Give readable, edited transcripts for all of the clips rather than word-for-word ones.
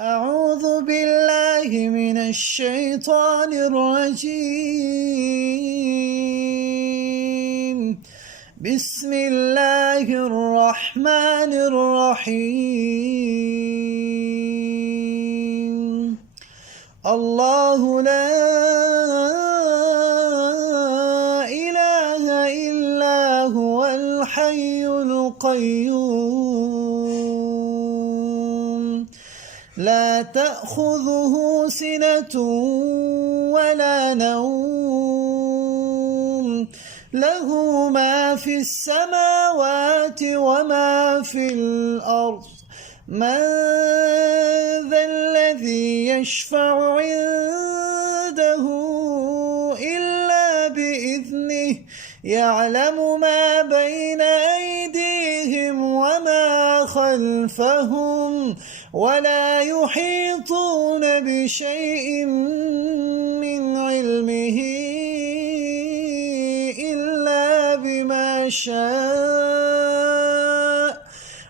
أعوذ بالله من الشيطان الرجيم. بسم الله الرحمن الرحيم. الله لا إله إلا هو الحي القيوم لا تأخذه سنة ولا نوم له ما في السماوات وما في الأرض من ذا الذي يشفع عنده إلا بإذنه يعلم ما بين أيديهم وما خلفهم ولا يحيطون بشيء من علمه إلا بما شاء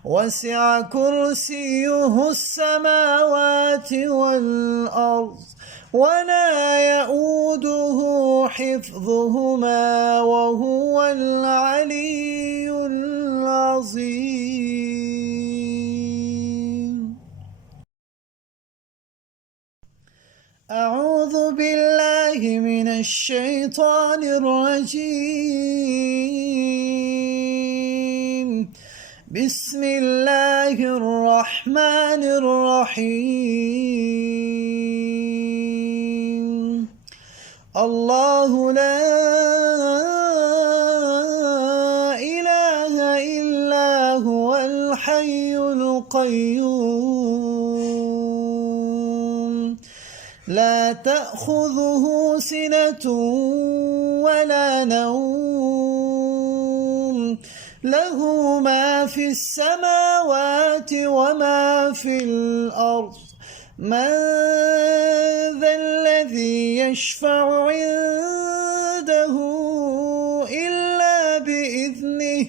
وسع كرسيه السماوات والأرض ولا يؤوده حفظهما وهو العلي العظيم. أعوذ بالله من الشيطان الرجيم. بسم الله الرحمن الرحيم. الله لا إله إلا هو الحي القيوم لا تأخذه سنة ولا نوم له ما في السماوات وما في الأرض من ذا الذي يشفع عنده إلا بإذنه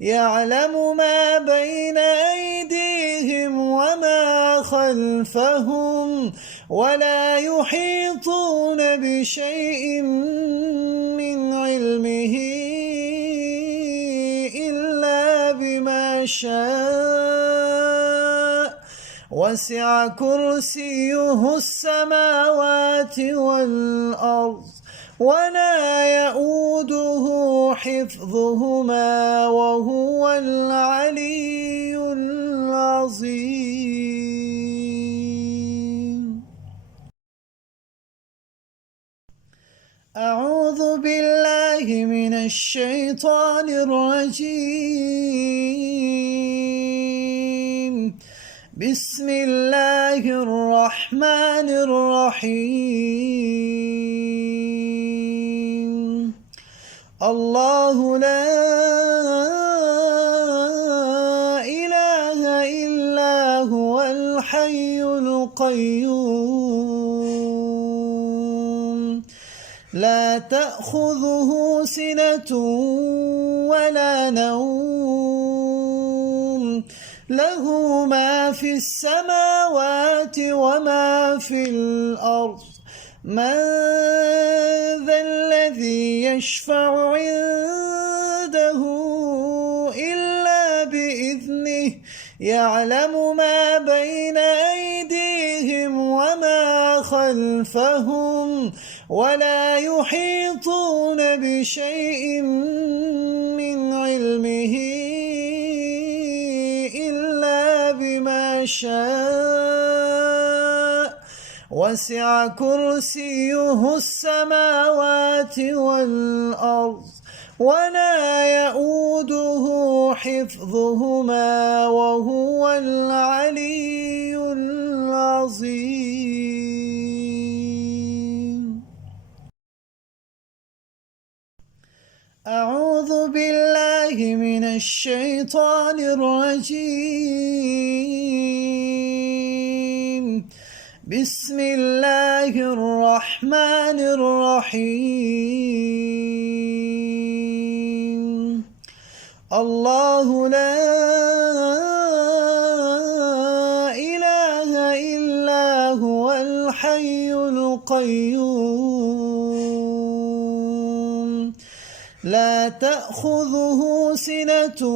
يعلم ما بين أيديهم وما خلفهم ولا يحيطون بشيء من علمه إلا بما شاء وسع كرسيه السماوات والأرض ولا يؤوده حفظهما وهو العلي العظيم. أعوذ بالله من الشيطان الرجيم. بسم الله الرحمن الرحيم. الله لا إله إلا هو الحي القيوم لا تأخذه سنة ولا نوم له ما في السماوات وما في الأرض من ذا الذي يشفع عنده إلا بإذنه يعلم ما بين أيديهم وما خلفهم ولا يحيطون بشيء من علمه إلا بما شاء وسع كرسيه السماوات والأرض ولا يؤوده حفظهما وهو العلي العظيم. أعوذ بالله من الشيطان الرجيم. بسم الله الرحمن الرحيم. الله لا إله إلا القيوم لا تأخذه سنة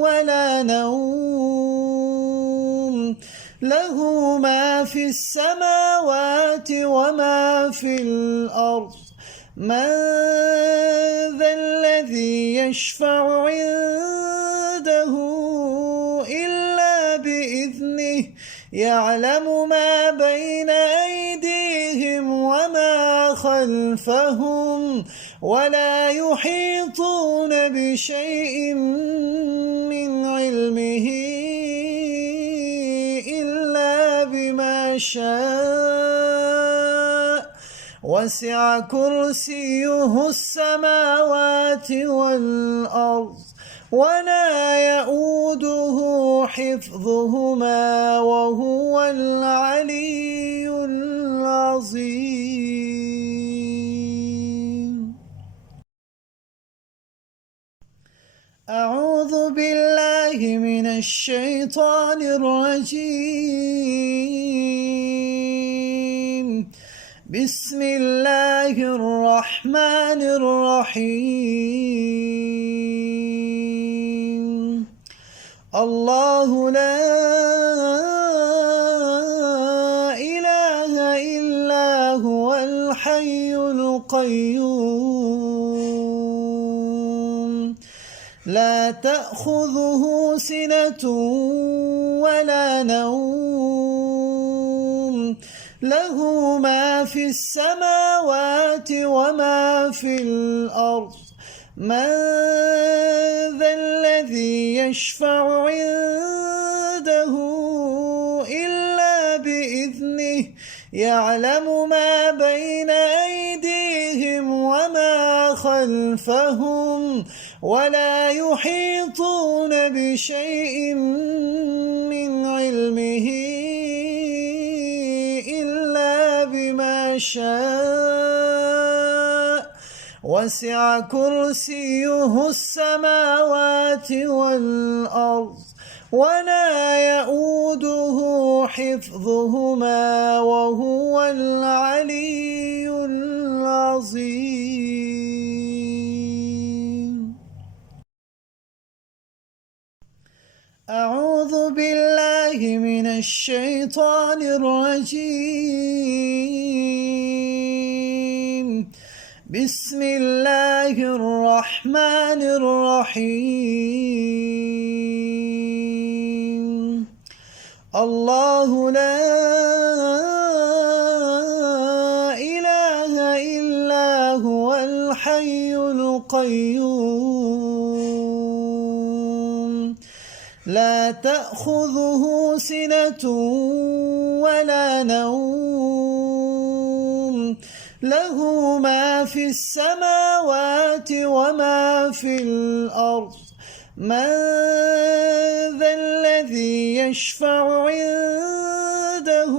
ولا نوم له ما في السماوات وما في الأرض من ذا الذي يشفع عنده إلا بإذنه يعلم ما بين أيديهم وما خلفهم ولا يحيطون بشيء من علمه إلا بما شاء وسع كرسيه السماوات والأرض ولا يؤوده حفظهما وهو العلي العظيم. أعوذ بالله من الشيطان الرجيم. بسم الله الرحمن الرحيم. الله لا إله إلا هو الحي القيوم لا تأخذه سنة ولا نوم له ما في السماوات وما في الأرض من ذا الذي يشفع عنده إلا بإذنه يعلم ما بين أيديهم وما خلفهم ولا يحيطون بشيء من علمه إلا بما شاء وسع كرسيه السماوات والأرض ولا يؤوده حفظهما وهو العلي العظيم. أعوذ بالله من الشيطان الرجيم. بسم الله الرحمن الرحيم. الله لا إله إلا هو الحي القيوم لا تأخذه سنة ولا نوم له ما في السماوات وما في الأرض من ذا الذي يشفع عنده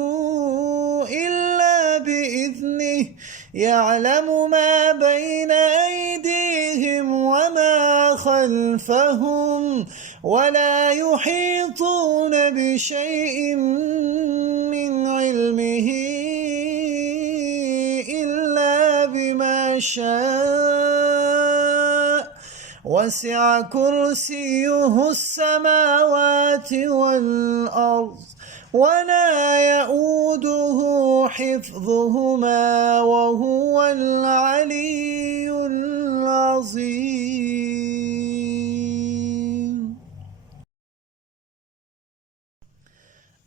إلا بإذنه يعلم ما بين أيديهم وما خلفهم ولا يحيطون بشيء من علمه إلا بما شاء وسع كرسيه السماوات والأرض ولا يؤوده حفظهما وهو العلي العظيم.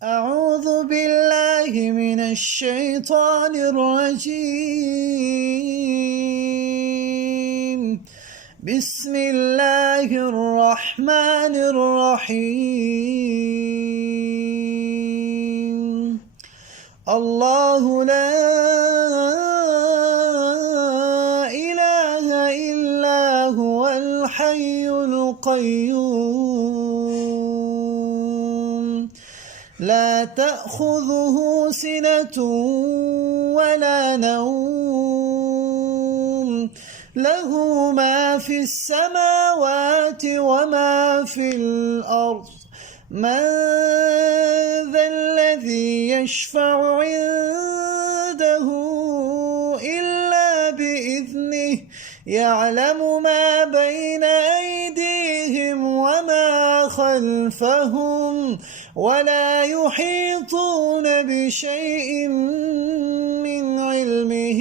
أعوذ بالله من الشيطان الرجيم. بسم الله الرحمن الرحيم. الله لا إله إلا هو الحي القيوم لا تأخذه سنة ولا نوم له ما في السماوات وما في الأرض من ذا الذي يشفع عنده يعلم ما بين أيديهم وما خلفهم ولا يحيطون بشيء من علمه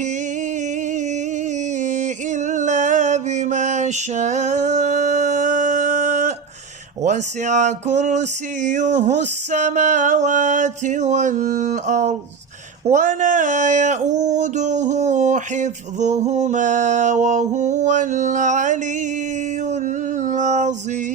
إلا بما شاء وسع كرسيه السماوات والأرض ولا يئوده حفظهما وهو العلي العظيم.